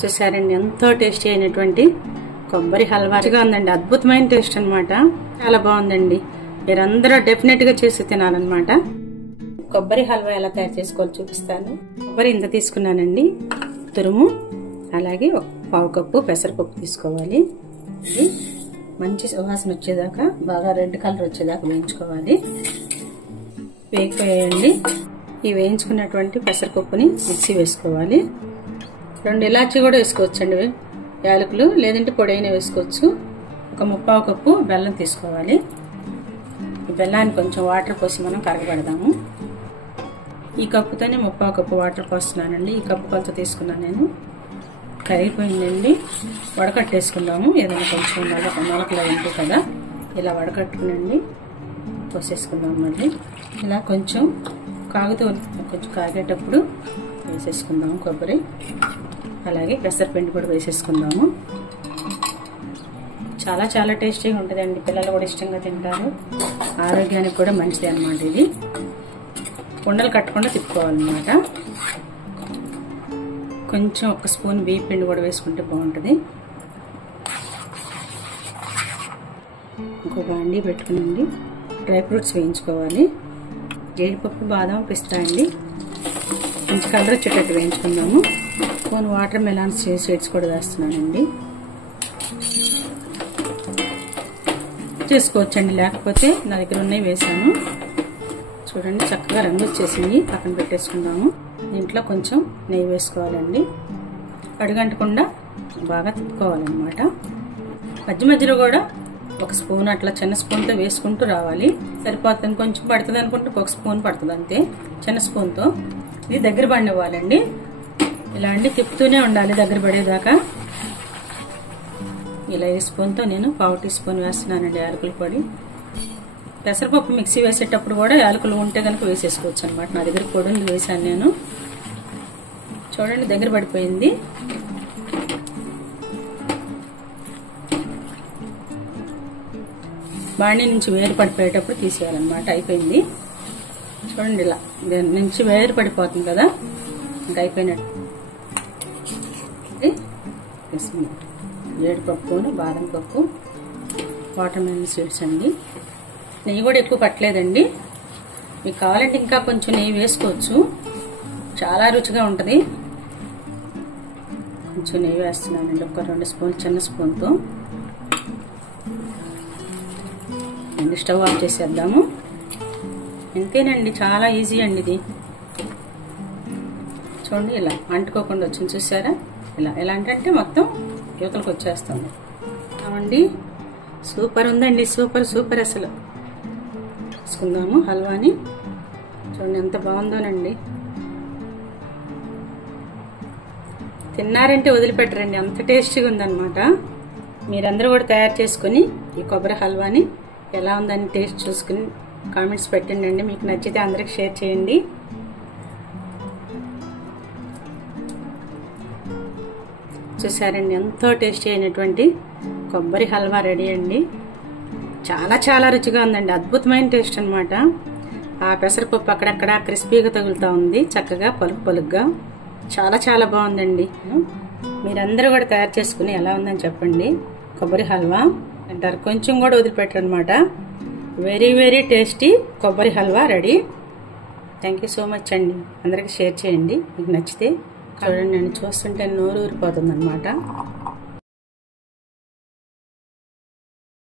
చూసారండి ఎంతో టేస్టీ అయినటువంటి కొబ్బరి హల్వాగా ఉందండి. అద్భుతమైన టేస్ట్ అన్నమాట. చాలా బాగుందండి. మీరందరూ డెఫినెట్ గా చేసి తినాలన్నమాట. కొబ్బరి హల్వా ఎలా తయారు చేసుకోవాలో చూపిస్తాను. కొబ్బరి ఇంత తీసుకున్నానండి, తురుము. అలాగే ఒక పావు కప్పు పెసరపప్పు తీసుకోవాలి. ఇది మంచి సువాసన వచ్చేదాకా బాగా రెడ్ కలర్ వచ్చేదాకా వేయించుకోవాలి. వేగిపోయాయండి. ఈ వేయించుకున్నటువంటి పెసరపప్పుని మిక్సీ వేసుకోవాలి. 2 ఇలాచీ కూడా వేసుకోవచ్చండి, యాలకులు, లేదంటే పొడి అయినా వేసుకోవచ్చు. ఒక ముప్పావు కప్పు బెల్లం తీసుకోవాలి. ఈ బెల్లాన్ని కొంచెం వాటర్ పోసి మనం కరగబెడదాము. ఈ కప్పుతోనే ముప్పావు కప్పు వాటర్ పోస్తున్నానండి. ఈ కప్పు కొలత తీసుకున్నాను నేను. కరిగిపోయిందండి. వడకట్టేసుకుందాము. ఏదైనా కొంచెం మొలకలు ఉంటాయి కదా, ఇలా వడకట్టుకునండి పోసేసుకుందాం. మళ్ళీ ఇలా కొంచెం కొంచెం కాగేటప్పుడు వేసేసుకుందాము కొబ్బరి. అలాగే పెసరపిండి కూడా వేసేసుకుందాము. చాలా చాలా టేస్టీగా ఉంటుందండి. పిల్లలు కూడా ఇష్టంగా తింటారు. ఆరోగ్యానికి కూడా మంచిది అన్నమాట. ఇది ఉండలు కట్టకుండా తిప్పుకోవాలన్నమాట. కొంచెం 1 స్పూన్ బియ్యం పిండి కూడా వేసుకుంటే బాగుంటుంది. ఇంకో బాండీ పెట్టుకునండి. డ్రై ఫ్రూట్స్ వేయించుకోవాలి. జీడిపప్పు, బాదం, పిస్తా అండి. కొంచెం కలర్ వచ్చేటట్టు వేయించుకుందాము. కొన్ని వాటర్ మెలాన్ సీడ్స్ కూడా వేస్తున్నానండి. చేసుకోవచ్చండి, లేకపోతే నా దగ్గర ఉన్నాయి వేసాను. చూడండి చక్కగా రంగు వచ్చేసింది. పక్కన పెట్టేసుకుందాము. దీంట్లో కొంచెం నెయ్యి వేసుకోవాలండి. అడుగంటకుండా బాగా తిప్పుకోవాలన్నమాట. మధ్య మధ్యలో కూడా 1 స్పూన్ అట్లా చిన్న స్పూన్తో వేసుకుంటూ రావాలి. సరిపోతుంది. కొంచెం పడుతుంది అనుకుంటే 1 స్పూన్ పడుతుంది అంతే, చిన్న స్పూన్తో. ఇది దగ్గర పడివ్వాలండి. ఇలా అండి తిప్పుతూనే ఉండాలి దగ్గర పడేదాకా. ఇలా ఈ స్పూన్తో నేను పావు టీ స్పూన్ వేస్తున్నానండి యాలకుల పొడి. పెసరపప్పు మిక్సీ వేసేటప్పుడు కూడా యాలకులు ఉంటే కనుక వేసేసుకోవచ్చు అనమాట. నా దగ్గర పొడిని వేసాను నేను. చూడండి దగ్గర పడిపోయింది. బాండీ నుంచి వేరు పడిపోయేటప్పుడు తీసేయాలన్నమాట. అయిపోయింది. చూడండి ఇలా దీని నుంచి వేరు పడిపోతుంది కదా, ఇంకా అయిపోయినట్టు. జీడిపప్పు, బాదం పప్పు, వాటర్ మెలన్ సీడ్స్ అండి. నెయ్యి కూడా ఎక్కువ పట్టలేదండి. మీకు కావాలంటే ఇంకా కొంచెం నెయ్యి వేసుకోవచ్చు, చాలా రుచిగా ఉంటుంది. కొంచెం నెయ్యి వేస్తున్నానండి, ఒక 2 స్పూన్లు చిన్న స్పూన్తో. స్టవ్ ఆఫ్ చేసేద్దాము. ఇంతేనండి, చాలా ఈజీ అండి ఇది. చూడండి ఇలా అంటుకోకుండా వచ్చింది చూసారా. ఇలా ఎలా అంటే మొత్తం యువతలకు వచ్చేస్తుంది. అవునండి, సూపర్ ఉందండి. సూపర్ సూపర్ అసలు. తీసుకుందాము హల్వాని. చూడండి ఎంత బాగుందోనండి. తిన్నారంటే వదిలిపెట్టరండి, అంత టేస్టీగా ఉందన్నమాట. మీరందరూ కూడా తయారు చేసుకుని ఈ కొబ్బరి హల్వాని ఎలా ఉందని టేస్ట్ చూసుకుని కామెంట్స్ పెట్టండి. మీకు నచ్చితే అందరికి షేర్ చేయండి. చూసారండి ఎంతో టేస్టీ అయినటువంటి కొబ్బరి హల్వా రెడీ అండి. చాలా చాలా రుచిగా ఉందండి. అద్భుతమైన టేస్ట్ అన్నమాట. ఆ పెసరపప్పు అక్కడక్కడ క్రిస్పీగా తగులుతూ ఉంది, చక్కగా పలుకు పలుకుగా. చాలా చాలా బాగుందండి. మీరందరూ కూడా తయారు చేసుకుని ఎలా ఉందని చెప్పండి. కొబ్బరి హల్వా అంటారు, కొంచెం కూడా వదిలిపెట్టరు అనమాట. వెరీ వెరీ టేస్టీ కొబ్బరి halwa ready. Thank you so much అండి. అందరికి షేర్ చేయండి మీకు నచ్చితే. చూడండి, నేను చూస్తుంటే నోరు ఊరిపోతుంది అనమాట.